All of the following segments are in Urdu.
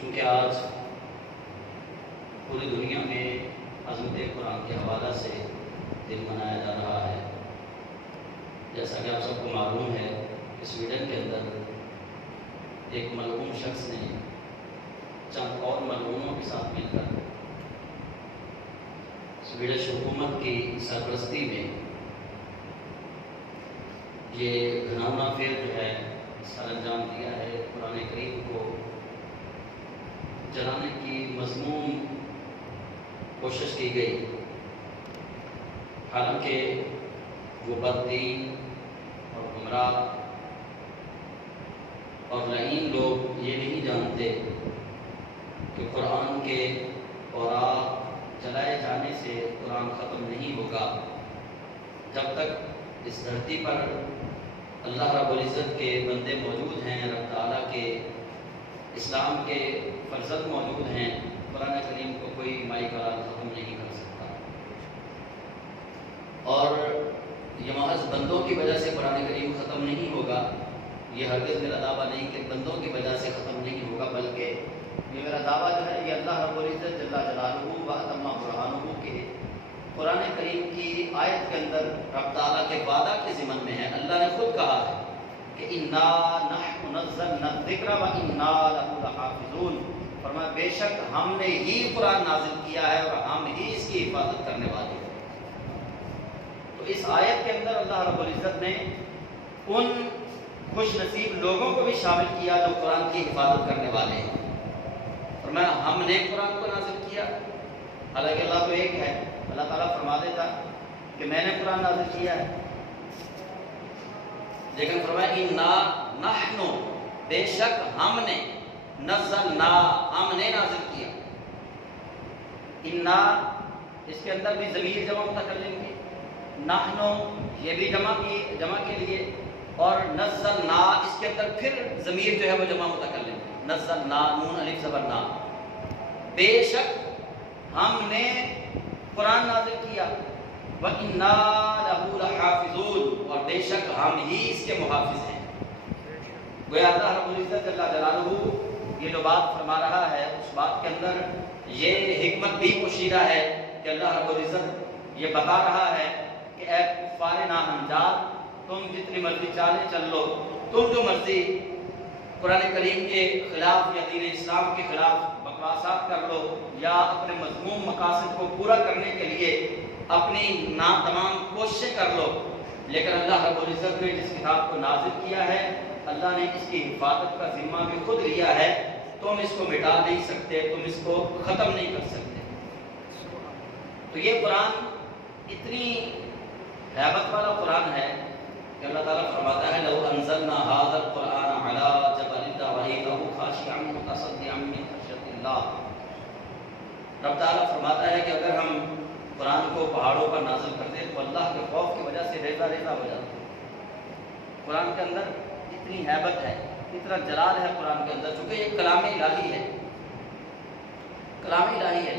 چونکہ آج پوری دنیا میں عظمت قرآن کے حوالہ سے دن منایا جا رہا ہے۔ جیسا کہ آپ سب کو معلوم ہے کہ سویڈن کے اندر ایک ملعون شخص نے چند اور ملعونوں کے ساتھ مل کر سویڈش حکومت کی سرپرستی میں یہ گھناؤنا پھیر جو ہے سر انجام دیا ہے۔ قرآن کریم کو جلانے کی مذموم کوشش کی گئی، حالانکہ وہ بددین اور گمراہ اور لعین لوگ یہ نہیں جانتے کہ قرآن کے اوراق جلائے جانے سے قرآن ختم نہیں ہوگا۔ جب تک اس دھرتی پر اللہ رب العزت کے بندے موجود ہیں، رب تعالیٰ کے اسلام کے فرزند موجود ہیں، قرآن کریم کو کوئی مائی قرار ختم نہیں کر سکتا۔ اور یہ محض بندوں کی وجہ سے قرآن کریم ختم نہیں ہوگا، یہ ہرگز میرا دعویٰ نہیں کہ بندوں کی وجہ سے ختم نہیں ہوگا، بلکہ یہ میرا دعویٰ جو ہے یہ اللہ رب العزت جل جلالہ و اتم برہانہ کے قرآن کریم کی آیت کے اندر رب تعالیٰ کے وعدہ کے ضمن میں ہے۔ اللہ نے خود کہا ہے کہ انا نحن نزلنا الذکر و انا لہ لحافظون، فرمایا بے شک ہم نے ہی قرآن نازل کیا ہے اور ہم ہی اس کی حفاظت کرنے والے ہیں۔ تو اس آیت کے اندر اللہ رب العزت نے ان خوش نصیب لوگوں کو بھی شامل کیا جو قرآن کی حفاظت کرنے والے ہیں۔ فرمایا ہم نے قرآن کو نازل کیا، حالانکہ اللہ تو ایک ہے، اللہ تعالیٰ فرما دیتا کہ میں نے قرآن نازل کیا ہے، لیکن فرمایا انا نحن، بے شک ہم نے، نزلنا، ہم نے نازل کیا۔ انا اس کے اندر بھی ضمیر جمع متکلم کی، نحن یہ بھی جمع کے لیے، اور نزلنا اس کے اندر پھر ضمیر جو ہے وہ جمع متکلم ہے، نزلنا نون الف زبر نا، بے شک ہم نے قرآن نازل کیا، وَإِنَّا لَهُ لَحَافِظُونَ، اور بے شک ہم ہی اس کے محافظ ہیں۔ گویا اللہ رب العزت جل جلالہ یہ جو بات فرما رہا ہے اس بات کے اندر یہ حکمت بھی پوشیدہ ہے کہ اللہ رب العزت یہ بتا رہا ہے کہ اے کفار ناہنجار، تم جتنی مرضی چالیں چل لو، تم جو مرضی قرآن کریم کے خلاف یا دین اسلام کے خلاف بکواسات کر لو، یا اپنے مذموم مقاصد کو پورا کرنے کے لیے اپنی تمام کوششیں کر لو، لیکن اللہ رب العزت نے جس کتاب کو نازل کیا ہے اللہ نے اس کی حفاظت کا ذمہ بھی خود لیا ہے، تم اس کو مٹا نہیں سکتے، تم اس کو ختم نہیں کر سکتے۔ تو یہ قرآن اتنی ہیبت والا قرآن ہے کہ اللہ تعالیٰ فرماتا ہے لو انزلنا هذا القرآن على جبل لرأيته خاشعا متصدعا من خشية اللہ، رب تعالیٰ فرماتا ہے کہ اگر ہم قرآن کو پہاڑوں پر نازل کرتے تو اللہ کے خوف کی وجہ سے ریزہ ریزہ ہو جاتا۔ قرآن کے اندر اتنی ہیبت ہے، اتنا جلال ہے قرآن کے اندر، چونکہ یہ کلام الہی ہے، کلام الہی ہے،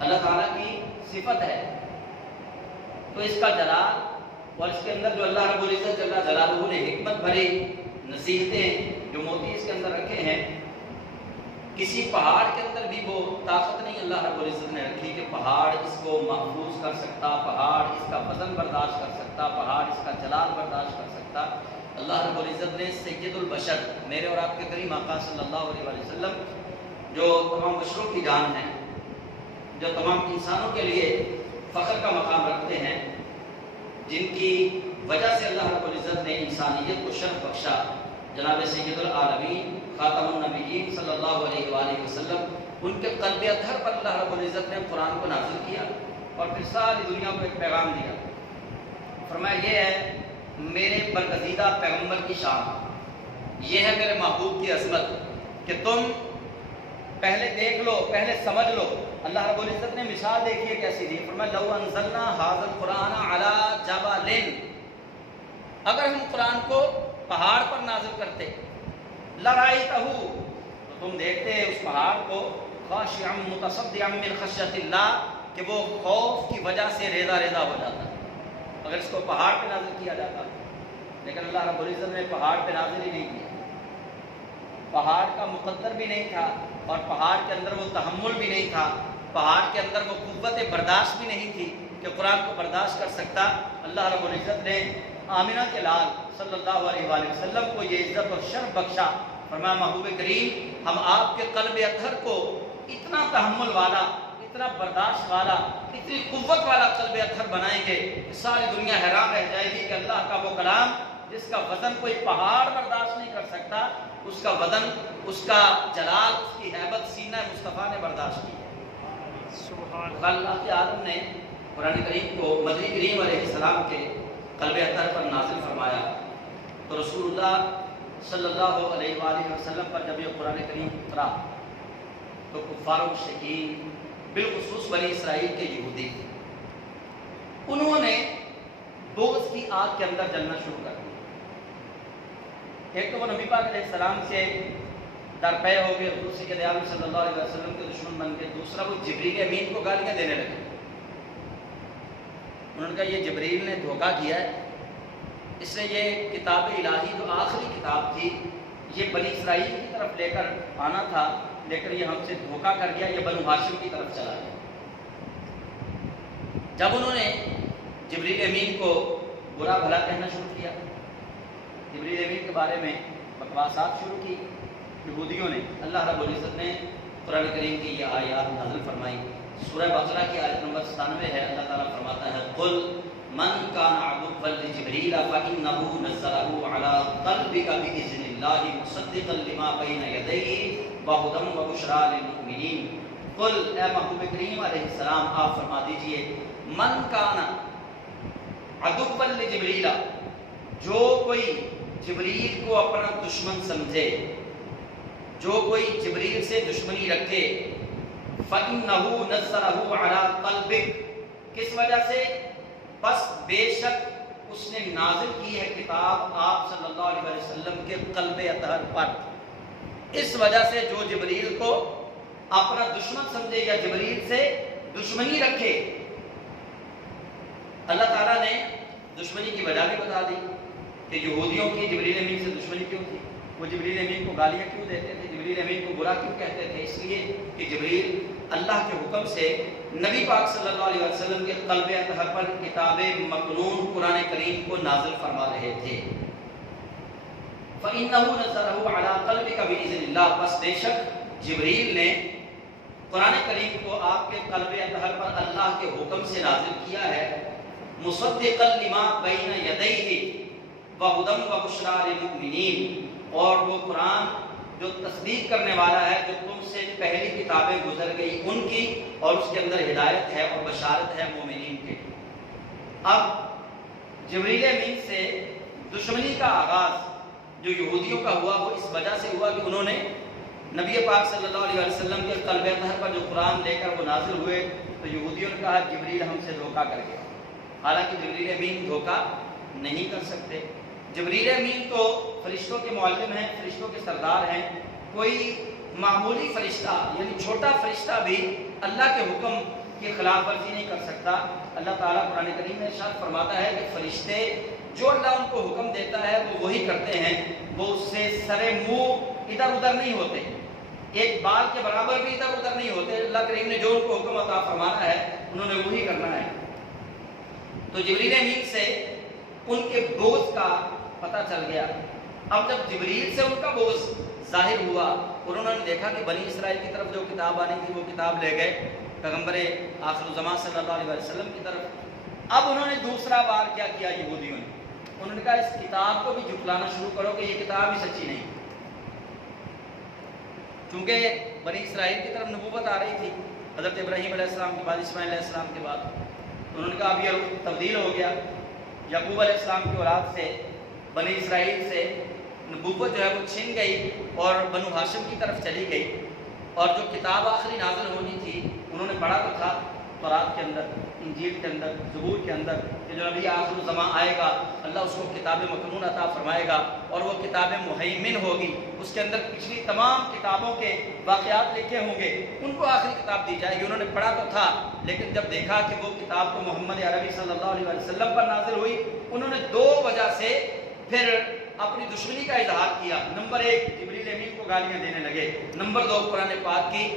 اللہ تعالیٰ کی صفت ہے، تو اس کا جلال اور اس کے اندر جو اللہ رب العزت جل جلالہ نے حکمت بھری نصیحتیں جو موتی اس کے اندر رکھے ہیں، کسی پہاڑ کے اندر بھی وہ طاقت نہیں اللہ رب العزت نے رکھی کہ پہاڑ اس کو محفوظ کر سکتا، پہاڑ اس کا وزن برداشت کر سکتا، پہاڑ اس کا جلال برداشت کر سکتا۔ اللہ رب العزت نے سید البشر، میرے اور آپ کے کریم آقا صلی اللہ علیہ وسلم، جو تمام بشروں کی جان ہیں، جو تمام انسانوں کے لیے فخر کا مقام رکھتے ہیں، جن کی وجہ سے اللہ رب العزت نے انسانیت کو شرف بخشا، جناب سید العالمین خاتم النبیین صلی اللہ علیہ وآلہ وسلم، ان کے قلب اطہر پر اللہ رب العزت نے قرآن کو نازل کیا اور پھر ساری دنیا کو ایک پیغام دیا۔ فرمایا یہ ہے میرے برگزیدہ پیغمبر کی شان، یہ ہے میرے محبوب کی عظمت کہ تم پہلے دیکھ لو، پہلے سمجھ لو۔ اللہ رب العزت نے مثال دیکھی ہے کیسی دی، فرمایا لو انزلنا ھذا القرآن علی جبل، اگر ہم قرآن کو پہاڑ پر نازل کرتے، لرأیتہ، تو تم دیکھتے اس پہاڑ کو خاشعا متصدعا من خشیۃ اللہ، کہ وہ خوف کی وجہ سے ریزہ ریزہ ہو جاتا، اگر اس کو پہاڑ پہ نازل کیا جاتا، لیکن اللہ رب العزت نے پہاڑ پہ نازل ہی نہیں کیا، پہاڑ کا مقدر بھی نہیں تھا، اور پہاڑ کے اندر وہ تحمل بھی نہیں تھا، پہاڑ کے اندر وہ قوت برداشت بھی نہیں تھی کہ قرآن کو برداشت کر سکتا، اللہ رب العزت نے آمنہ کے لال صلی اللہ علیہ وآلہ وسلم کو یہ عزت اور شرف بخشا۔ فرمایا محبوب کریم ہم آپ کے قلب اطہر کو اتنا تحمل والا، اتنا برداشت والا، اتنی قوت والا قلب اطہر بنائیں گے کہ ساری دنیا حیران رہ جائے گی کہ اللہ کا وہ کلام جس کا وزن کوئی پہاڑ برداشت نہیں کر سکتا، اس کا وزن، اس کا جلال، اس کی ہیبت سینہ مصطفیٰ نے برداشت کی ہے۔ اللہ کے عالم نے قرآن کریم کو مدنی کریم علیہ السلام کے قلب اطہر پر نازل فرمایا، تو رسول اللہ صلی اللہ علیہ وآلہ وسلم پر جب یہ قرآن کریم اترا تو کفار و مشرکین، بالخصوص بنی اسرائیل کے یہودی، انہوں نے بغض کی آگ کے اندر جلنا شروع کر دیا۔ ایک تو وہ نبی پاک علیہ السلام سے درپے ہو گئے، حضور سید عالم صلی اللہ علیہ وسلم کے دشمن بن گئے، دوسرا وہ جبریل امین کو گالیاں دینے لگے۔ انہوں نے کہا یہ جبریل نے دھوکہ کیا ہے، اس نے یہ کتاب الہی جو آخری کتاب تھی یہ بنی اسرائیل کی طرف لے کر آنا تھا، لیکن یہ ہم سے دھوکہ کر گیا، یہ بنو ہاشم کی طرف چلا گیا۔ جب انہوں نے جبریل امین کو برا بھلا کہنا شروع کیا، جبریل امین کے بارے میں بکواسات شروع کی یہودیوں نے، اللہ رب العزت نے قرآن کریم کی یہ آیات نازل فرمائی۔ سورہ بقرہ کی آیت نمبر 97 ہے، اللہ تعالیٰ فرماتا ہے قل من کان عدوا لجبریل فإنه نزله على قلبك بإذن الله مصدقا لما بين يديه وهدى وبشرى للمؤمنین۔ قل اے محبوب کریم علیہ السلام آپ فرما دیجئے، من کان عدوا لجبریل، جو کوئی جبریل کو اپنا دشمن سمجھے، جو کوئی جبریل سے دشمنی رکھے، فَإِنَّهُ نَزَّلَهُ عَلَىٰ قَلْبِكَ، کس وجہ سے؟ بس بے شک اس نے نازل کی ہے کتاب آپ صلی اللہ علیہ وسلم کے قلب اطہر پر، اس وجہ سے جو جبریل کو اپنا دشمن سمجھے یا جبریل سے دشمنی رکھے۔ اللہ تعالیٰ نے دشمنی کی وجہ بھی بتا دی کہ یہودیوں کی جبریل امین سے دشمنی کیوں تھی، وہ جبریل امین کو گالیاں کیوں دیتے تھے، جبریل امین کو برا کیوں کہتے تھے؟ اس لیے کہ جبریل اللہ کے حکم سے نبی پاک صلی اللہ علیہ وسلم کے قلب اطہر پر کتاب مکنون قرآن کریم کو نازل فرما رہے تھے۔ فَإِنَّهُ نَزَّلَهُ عَلَىٰ قَلْبِكَ بِإِذْنِ اللَّهِ، بس بے شک جبریل نے قرآن کریم کو آپ کے قلب اطہر پر اللہ کے حکم سے نازل کیا ہے، مصدقا لما بین یدیہ وہدی وبشریٰ للمؤمنین، اور وہ قرآن جو تصدیق کرنے والا ہے جو تم سے پہلی کتابیں گزر گئی ان کی، اور اس کے اندر ہدایت ہے اور بشارت ہے مومنین کے۔ اب جبریل امین سے دشمنی کا آغاز جو یہودیوں کا ہوا وہ اس وجہ سے ہوا کہ انہوں نے نبی پاک صلی اللہ علیہ وسلم کے قلب اطہر پر جو قرآن لے کر وہ نازل ہوئے، تو یہودیوں نے کہا جبریل ہم سے دھوکہ کر گیا، حالانکہ جبریل امین دھوکہ نہیں کر سکتے۔ جبریل امین تو فرشتوں کے معلم ہیں، فرشتوں کے سردار ہیں، کوئی معمولی فرشتہ یعنی چھوٹا فرشتہ بھی اللہ کے حکم کی خلاف ورزی نہیں کر سکتا۔ اللہ تعالیٰ قرآن کریم میں ارشاد فرماتا ہے کہ فرشتے جو اللہ ان کو حکم دیتا ہے وہ وہی کرتے ہیں، وہ اس سے سرے منہ ادھر ادھر نہیں ہوتے، ایک بال کے برابر بھی ادھر ادھر نہیں ہوتے۔ اللہ کریم نے جو ان کو حکم عطا فرمانا ہے انہوں نے وہی کرنا ہے۔ تو جبریل امین سے ان کے بغض کا پتہ چل گیا۔ اب جب جبریل سے ان کا بغض ظاہر ہوا اور انہوں نے دیکھا کہ بنی اسرائیل کی طرف جو کتاب آنی تھی وہ کتاب لے گئے پیغمبر آخر الزمان صلی اللہ علیہ وسلم کی طرف، اب انہوں نے دوسرا بار کیا کیا یہودیوں نے، انہوں نے کہا اس کتاب کو بھی جھٹلانا شروع کرو کہ یہ کتاب ہی سچی نہیں، چونکہ بنی اسرائیل کی طرف نبوت آ رہی تھی حضرت ابراہیم علیہ السلام کے بعد، اسماعیل علیہ السلام کے بعد، انہوں نے کہا اب یہ تبدیل ہو گیا، یعقوب علیہ السلام کی اولاد سے بنی اسرائیل سے نبوت جو ہے وہ چھن گئی اور بنو ہاشم کی طرف چلی گئی، اور جو کتاب آخری نازل ہونی تھی انہوں نے پڑھا تو تھا تورات کے اندر، انجیل کے اندر، زبور کے اندر کہ جو نبی آخر الزمان آئے گا اللہ اس کو کتاب مکنون عطا فرمائے گا اور وہ کتاب مہیمن ہوگی، اس کے اندر پچھلی تمام کتابوں کے واقعات لکھے ہوں گے، ان کو آخری کتاب دی جائے گی۔ انہوں نے پڑھا تو تھا لیکن جب دیکھا کہ وہ کتاب کو محمد عربی صلی اللہ علیہ وسلم پر نازل ہوئی، انہوں نے دو وجہ سے پھر اپنی دشمنی کا اظہار کیا، نمبر 1 جبریل امین کو گالیاں دینے لگے، نمبر 2 قرآن پاک کی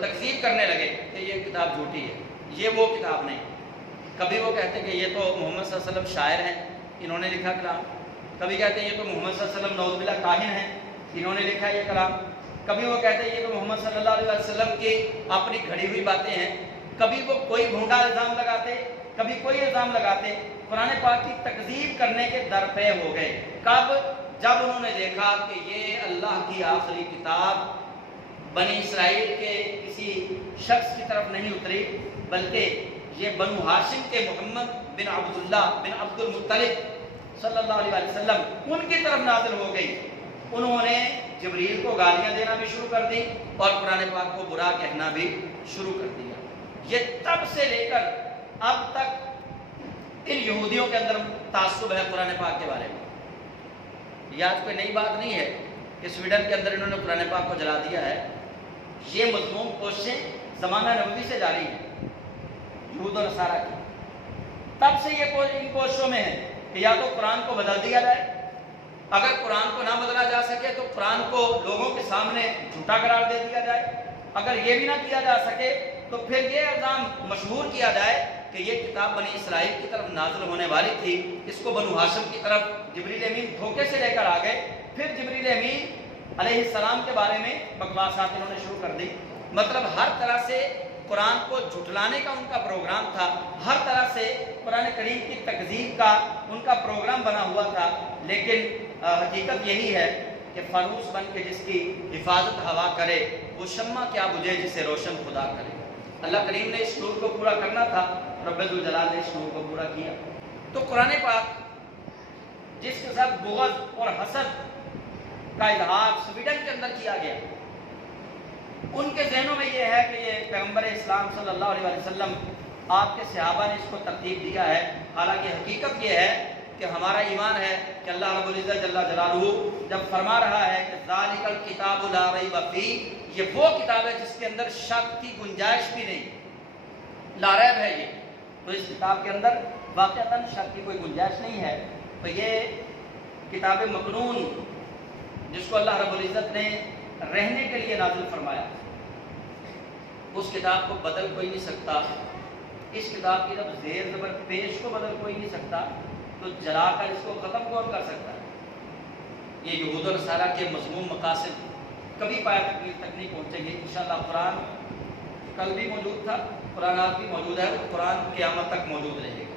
تکذیب کرنے لگے کہ یہ کتاب جھوٹی ہے، یہ وہ کتاب نہیں۔ کبھی وہ کہتے ہیں کہ یہ تو محمد صلی اللہ علیہ وسلم شاعر ہیں، انہوں نے لکھا کلام، کبھی کہتے ہیں یہ تو محمد صلی اللہ علیہ وسلم نعوذ باللہ کاہن ہیں، انہوں نے لکھا یہ کلام، کبھی وہ کہتے ہیں یہ تو محمد صلی اللہ علیہ وسلم کی اپنی گھڑی ہوئی باتیں ہیں، کبھی وہ کوئی بھونڈا الزام لگاتے، کبھی کوئی الزام لگاتے، قرآن پاک کی تکذیب کرنے کے در پہ ہو گئے۔ کب؟ جب انہوں نے دیکھا کہ یہ اللہ کی آخری کتاب بنی اسرائیل کے کسی شخص کی طرف نہیں اتری، بلکہ یہ بنو ہاشم کے محمد بن عبداللہ بن عبد المطلب صلی اللہ علیہ وسلم ان کی طرف نازل ہو گئی۔ انہوں نے جبریل کو گالیاں دینا بھی شروع کر دی اور قرآن پاک کو برا کہنا بھی شروع کر دیا۔ یہ تب سے لے کر اب تک ان یہودیوں کے اندر تعصب ہے قرآن پاک کے بارے میں۔ یہ آج کوئی نئی بات نہیں ہے کہ سویڈن کے اندر انہوں نے قرآن پاک کو جلا دیا ہے، یہ مضموم کوششیں زمانہ نبوی سے جاری ہیں یہود و نصارہ کی۔ تب سے یہ ان کوششوں میں ہے کہ یا تو قرآن کو بدل دیا جائے، اگر قرآن کو نہ بدلا جا سکے تو قرآن کو لوگوں کے سامنے جھوٹا قرار دے دیا جائے، اگر یہ بھی نہ کیا جا سکے تو پھر یہ الزام مشہور کیا جائے کہ یہ کتاب بنی اسرائیل کی طرف نازل ہونے والی تھی، اس کو بنو ہاشم کی طرف جبریل امین دھوکے سے لے کر آ گئے، پھر جبریل امین علیہ السلام کے بارے میں بکواسات انہوں نے شروع کر دی۔ مطلب ہر طرح سے قرآن کو جھٹلانے کا ان کا پروگرام تھا، ہر طرح سے قرآن کریم کی تکذیب کا ان کا پروگرام بنا ہوا تھا، لیکن حقیقت یہی ہے کہ فانوس بن کے جس کی حفاظت ہوا کرے وہ شمع کیا بجھے جسے روشن خدا کرے۔ اللہ کریم نے اس نور کو پورا کرنا تھا، رب ذوالجلال نے اس نور کو پورا کیا۔ تو قرآن پاک جس کے ساتھ بغض اور حسد کا اظہار سویڈن کے اندر کیا گیا، ان کے ذہنوں میں یہ ہے کہ یہ پیغمبر اسلام صلی اللہ علیہ وسلم آپ کے صحابہ نے اس کو ترتیب دیا ہے، حالانکہ حقیقت یہ ہے کہ ہمارا ایمان ہے کہ اللہ رب العزت جل جلالہ جب فرما رہا ہے کہ ذالک الکتاب لا ریب فیہ، یہ وہ کتاب ہے جس کے اندر شک کی گنجائش بھی نہیں، لا ریب ہے یہ، تو اس کتاب کے اندر واقعتاً شک کی کوئی گنجائش نہیں ہے۔ تو یہ کتاب مکنون جس کو اللہ رب العزت نے رہنے کے لیے نازل فرمایا، اس کتاب کو بدل کوئی نہیں سکتا، اس کتاب کی جب زیر زبر پیش کو بدل کوئی نہیں سکتا تو جلا کر اس کو ختم کون کر سکتا ہے؟ یہ یہود و نصارہ کے مذموم مقاصد کبھی پایا تک نہیں پہنچیں گے۔ انشاءاللہ قرآن کل بھی موجود تھا، قرآن آج بھی موجود ہے، قرآن قیامت تک موجود رہے گا۔